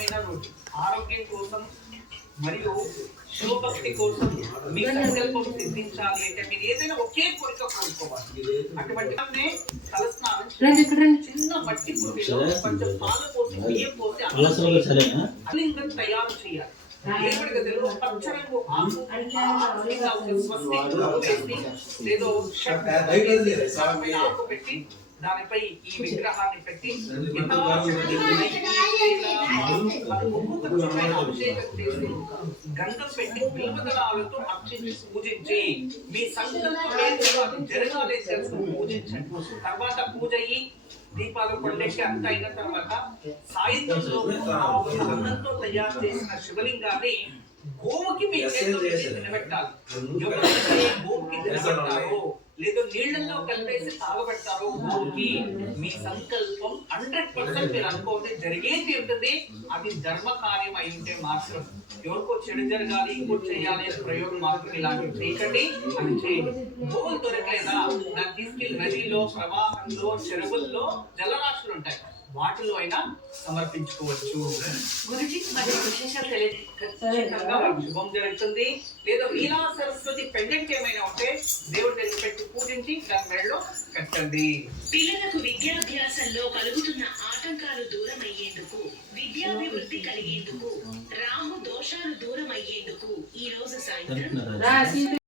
ఉత్తమమైన రోజు ఆరోగ్యం కోసం మరియు శివభక్తి కోసం మీ సంకల్పం సిద్ధించాలి అంటే మీరు ఏదైనా ఒకే కోరిక కోరుకోవాలి. అటువంటి తలస్నానం చిన్న మట్టి కుండీలో కొంచెం పాలు పోసి బియ్యం పోసి అలింగం తయారు చేయాలి. దేవుడి గదిలో పచ్చరంగు ఆకు లేదో ఆకు పెట్టి దానిపై ఈ విగ్రహాన్ని పెట్టి అభిషేకం చేసి గంధం పెట్టి బిల్వదళాలతో అర్చించి పూజించి మీ సంకల్పం జరగాలి పూజించండి. తర్వాత పూజ అయ్యి దీపాలు కొండెక్కి అంత అయిన తర్వాత సాయంత్రంలో అన్నంతో తయారు చేసిన శివలింగాన్ని గోవుకి మీ నిలబెట్టాలి. ఎవరైతే గోవుకి నిలబెట్టారో లేదో నీళ్లలో కలిపేసి తాగబెట్టారో గోవుకి మీ సంకల్పం 100% మీరు అనుకోవడం జరిగేది ఉంటుంది. అది ధర్మ కార్యం అయి ఉంటే మాత్రం ఎవరికో చెడు జరగాలి ఇంకోటి చేయాలి అనే ప్రయోగం మాత్రం ఇలాంటివి చేయకండి. అని చేయండి. గోవులు దొరకలేదా దాన్ని తీసుకెళ్లి నదిలో ప్రవాహంలో చెరువుల్లో జలరాశులు ఉంటాయి వాటిలో అయినా సమర్పించుకోవచ్చు. గురించి మరి శుభం జరుగుతుంది. లేదా వీణా సరస్వతి పెండెంట్ ఏమైనా ఉంటే దేవుడి దగ్గర పెట్టి పూజించి దాని మెడలో కట్టండి. పిల్లలకు విద్యాభ్యాసంలో కలుగుతున్న ఆటంకాలు దూరమయ్యేందుకు, విద్యాభివృద్ధి కలిగేందుకు, రాహు దోషాలు దూరమయ్యేందుకు ఈ రోజు సాయంత్రం